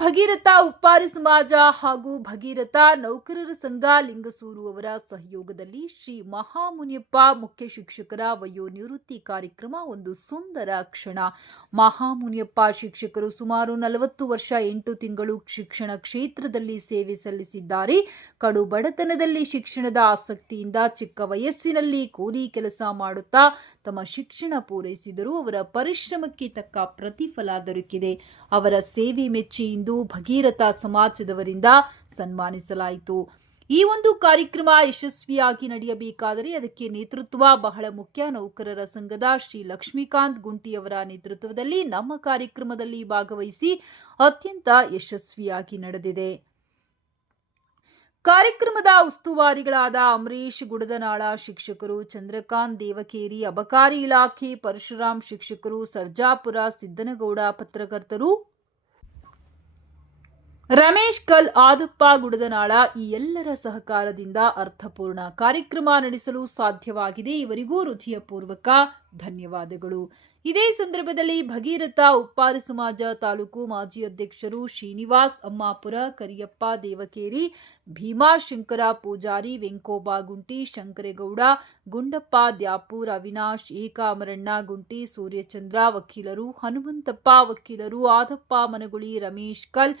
ಭಗೀರಥ ಉಪ್ಪಾರಿ ಸಮಾಜ ಹಾಗೂ ಭಗೀರಥ ನೌಕರರ ಸಂಘ ಲಿಂಗಸೂರು ಅವರ ಸಹಯೋಗದಲ್ಲಿ ಶ್ರೀ ಮಹಾಮುನಿಯಪ್ಪ ಮುಖ್ಯ ಶಿಕ್ಷಕರ ವಯೋ ನಿವೃತ್ತಿ ಕಾರ್ಯಕ್ರಮ ಒಂದು ಸುಂದರ ಕ್ಷಣ. ಮಹಾಮುನಿಯಪ್ಪ ಶಿಕ್ಷಕರು ಸುಮಾರು ನಲವತ್ತು ವರ್ಷ ಎಂಟು ತಿಂಗಳು ಶಿಕ್ಷಣ ಕ್ಷೇತ್ರದಲ್ಲಿ ಸೇವೆ ಸಲ್ಲಿಸಿದ್ದಾರೆ. ಕಡು ಬಡತನದಲ್ಲಿ ಶಿಕ್ಷಣದ ಆಸಕ್ತಿಯಿಂದ ಚಿಕ್ಕ ವಯಸ್ಸಿನಲ್ಲಿ ಕೂಲಿ ಕೆಲಸ ಮಾಡುತ್ತಾ ತಮ್ಮ ಶಿಕ್ಷಣ ಪೂರೈಸಿದರು ಅವರ ಪರಿಶ್ರಮಕ್ಕೆ ತಕ್ಕ ಪ್ರತಿಫಲ ದೊರಕಿದೆ. ಅವರ ಸೇವೆ ಮೆಚ್ಚಿ ಇಂದು ಭಗೀರಥ ಸಮಾಜದವರಿಂದ ಸನ್ಮಾನಿಸಲಾಯಿತು. ಈ ಒಂದು ಕಾರ್ಯಕ್ರಮ ಯಶಸ್ವಿಯಾಗಿ ನಡೆಯಬೇಕಾದರೆ ಅದಕ್ಕೆ ನೇತೃತ್ವ ಬಹಳ ಮುಖ್ಯ. ನೌಕರರ ಸಂಘದ ಶ್ರೀ ಲಕ್ಷ್ಮೀಕಾಂತ್ ಗುಂಟಿಯವರ ನೇತೃತ್ವದಲ್ಲಿ ನಮ್ಮ ಕಾರ್ಯಕ್ರಮದಲ್ಲಿ ಭಾಗವಹಿಸಿ ಅತ್ಯಂತ ಯಶಸ್ವಿಯಾಗಿ ನಡೆದಿದೆ. ಕಾರ್ಯಕ್ರಮದ ಉಸ್ತುವಾರಿಗಳಾದ ಅಮರೀಶ್ ಗುಡದನಾಳ ಶಿಕ್ಷಕರು, ಚಂದ್ರಕಾಂತ್ ದೇವಕೇರಿ ಅಬಕಾರಿ ಇಲಾಖೆ, ಪರಶುರಾಮ್ ಶಿಕ್ಷಕರು, ಸರ್ಜಾಪುರ ಸಿದ್ದನಗೌಡ ಪತ್ರಕರ್ತರು ರಮೇಶ್ ಕಲ್ ಆದಪ್ಪ ಗುಡದನಾಳ ಈ ಎಲ್ಲರ ಸಹಕಾರದಿಂದ ಅರ್ಥಪೂರ್ಣ ಕಾರ್ಯಕ್ರಮ ನಡೆಸಲು ಸಾಧ್ಯವಾಗಿದೆ. ಇವರಿಗೂ ಹೃದಯಪೂರ್ವಕ ಧನ್ಯವಾದಗಳು. ಇದೇ ಸಂದರ್ಭದಲ್ಲಿ ಭಗೀರಥ ಉಪ್ಪಾರ ಸಮಾಜ ತಾಲೂಕು ಮಾಜಿ ಅಧ್ಯಕ್ಷರು ಶ್ರೀನಿವಾಸ್ ಅಮ್ಮಾಪುರ, ಕರಿಯಪ್ಪ ದೇವಕೇರಿ ಭೀಮಾಶಂಕರ ಪೂಜಾರಿ, ವೆಂಕೋಬಾ ಗುಂಟಿ, ಶಂಕರೇಗೌಡ, ಗುಂಡಪ್ಪ ದ್ಯಾಪೂರ್, ಅವಿನಾಶ್, ಏಕಾಮರಣ್ಣ ಗುಂಟಿ, ಸೂರ್ಯಚಂದ್ರ, ವಕೀಲರು, ಹನುಮಂತಪ್ಪ ವಕೀಲರು, ಆದಪ್ಪ ಮನಗುಳಿ, ರಮೇಶ್ ಕಲ್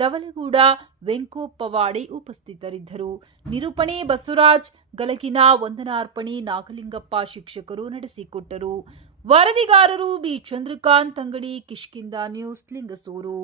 ದವಲಗೂಡ ವೆಂಕೋಪವಾಡಿ ಉಪಸ್ಥಿತರಿದ್ದರು. ನಿರೂಪಣೆ ಬಸವರಾಜ್, ಗಲಗಿನ ವಂದನಾರ್ಪಣೆ ನಾಗಲಿಂಗಪ್ಪ ಶಿಕ್ಷಕರು ನಡೆಸಿಕೊಟ್ಟರು. ವರದಿಗಾರರು ಬಿ. ಚಂದ್ರಕಾಂತ್ ಅಂಗಡಿ ಕಿಷ್ಕಿಂದ ನ್ಯೂಸ್, ಲಿಂಗಸೂರು.